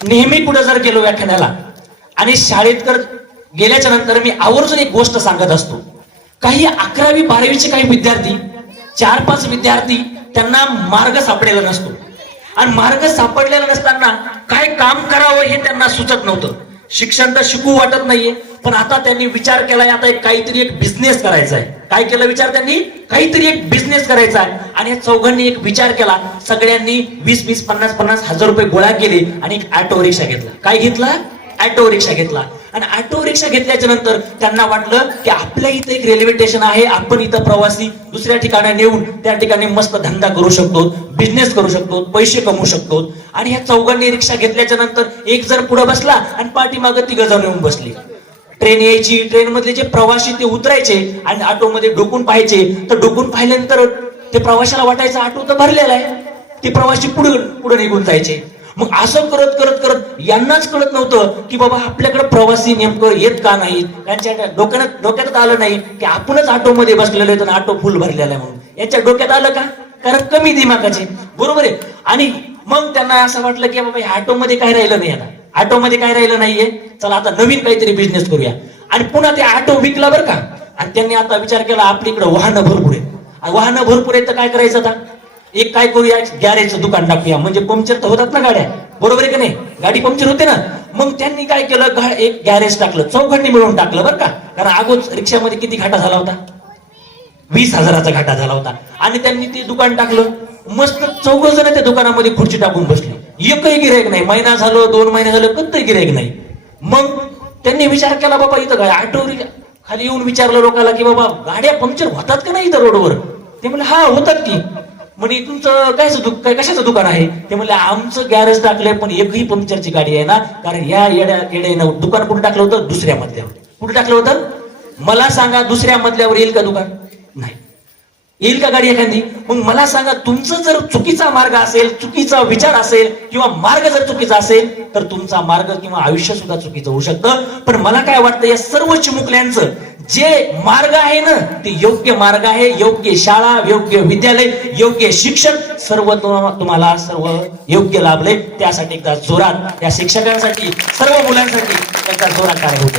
नेहमी पुढे जर गेलो व्याख्यानाला आणि शाळेत तर गेल्याच्यानंतर मी आवर्जून एक गोष्ट सांगत असतो. काही अकरावी बारावीचे काही विद्यार्थी चार पाच विद्यार्थी त्यांना मार्ग सापडलेला नसतो. आणि मार्ग सापडलेला नसताना काय काम करावं हे त्यांना सुचत नव्हतं. शिक्षण तर शिकू वाटत नाहीये पण आता त्यांनी विचार केलाय आता एक काहीतरी एक बिझनेस करायचा आहे काय केलं विचार त्यांनी? काहीतरी एक बिझनेस करायचा आहे आणि या चौघांनी एक विचार केला. सगळ्यांनी वीस वीस पन्नास पन्नास हजार रुपये गोळा केले आणि एक ऑटो रिक्षा घेतला. काय घेतला? ऑटो रिक्षा घेतला. आणि ऑटो रिक्षा घेतल्याच्या नंतर त्यांना वाटलं की आपल्या इथं एक रेल्वे स्टेशन आहे आपण इथं प्रवासी दुसऱ्या ठिकाणी नेऊन त्या ठिकाणी मस्त धंदा करू शकतो बिझनेस करू शकतो पैसे कमवू शकतो. आणि ह्या चौघांनी रिक्षा घेतल्याच्या नंतर एक जण पुढे बसला आणि पाठीमागं तिघ जण येऊन बसली. ट्रेन यायची ट्रेन मधले जे प्रवासी ते उतरायचे आणि ऑटोमध्ये डोकून पाहायचे. तर डोकून पाहिल्यानंतर ते प्रवाशाला वाटायचं आटो तर भरलेला आहे. ते प्रवाशी पुढे पुढे निघून जायचे. मग असं करत करत करत यांनाच कळत नव्हतं की बाबा आपल्याकडे प्रवासी नेमकं येत का नाही त्यांच्या डोक्यात डोक्यात आलं नाही की आपणच ऑटो मध्ये बसलेलो आहे ऑटो फुल भरलेला आहे म्हणून. यांच्या डोक्यात आलं का? कारण कमी दिमागाचे. बरोबर आहे? आणि मग त्यांना असं वाटलं की बाबा ह्या ऑटोमध्ये काय राहिलं नाही आता? ऑटोमध्ये काय राहिलं नाहीये? चला आता नवीन काहीतरी बिझनेस करूया. आणि पुन्हा ते ऑटो विकला बरं का? आणि त्यांनी आता विचार केला आपली इकडे वाहनं भरपूर आहे वाहनं भरपूर आहेत तर काय करायचं आता? एक काय करूया? गॅरेजचं दुकान टाकूया. म्हणजे पंक्चर तर होतात ना गाड्या. बरोबर आहे का नाही? गाडी पंक्चर होते ना? मग त्यांनी काय केलं? एक गॅरेज टाकलं. चौघांनी मिळून टाकलं बरं का? कारण अगोदर रिक्षामध्ये किती घाटा झाला होता? वीस हजाराचा घाटा झाला होता. आणि त्यांनी ते दुकान टाकलं. मस्त चौघ जण त्या दुकानामध्ये खुर्ची टाकून बसले. एकही गिरायक नाही. महिना झालं दोन महिने झालं कोणतंही गिरायक नाही. मग त्यांनी विचार केला बाबा इथं काय? ऑटो खाली येऊन विचारलं लोकांना की बाबा गाड्या पंक्चर होतात का नाही इथं रोडवर? ते म्हणले हा होतात की. म्हणे तुमचं कशाचं काय कशाचं दुकान आहे? ते म्हणले आमचं गॅरेज टाकलंय पण एकही पंक्चरची गाडी आहे ना कारण या येड्या येड्यानं दुकान कुठे टाकलं होतं? दुसऱ्या मधल्यावर कुठे टाकलं होतं? मला सांगा दुसऱ्या मधल्यावर येईल का दुकान? नाही. येईल का गाडी एखादी? मग मला सांगा तुमचं जर चुकीचा मार्ग असेल चुकीचा विचार असेल किंवा मार्ग जर चुकीचा असेल तर तुमचा मार्ग किंवा आयुष्य सुद्धा चुकीचं होऊ शकतं. पण मला काय वाटतं या सर्व चिमुकल्यांचं जे मार्ग आहे ना ते योग्य मार्ग आहे योग्य शाळा योग्य विद्यालय योग्य शिक्षक सर्व तुम्हाला सर्व योग्य लाभले. त्यासाठी एकदा जोरात या शिक्षकांसाठी सर्व मुलांसाठी एकदा जोरात काय होत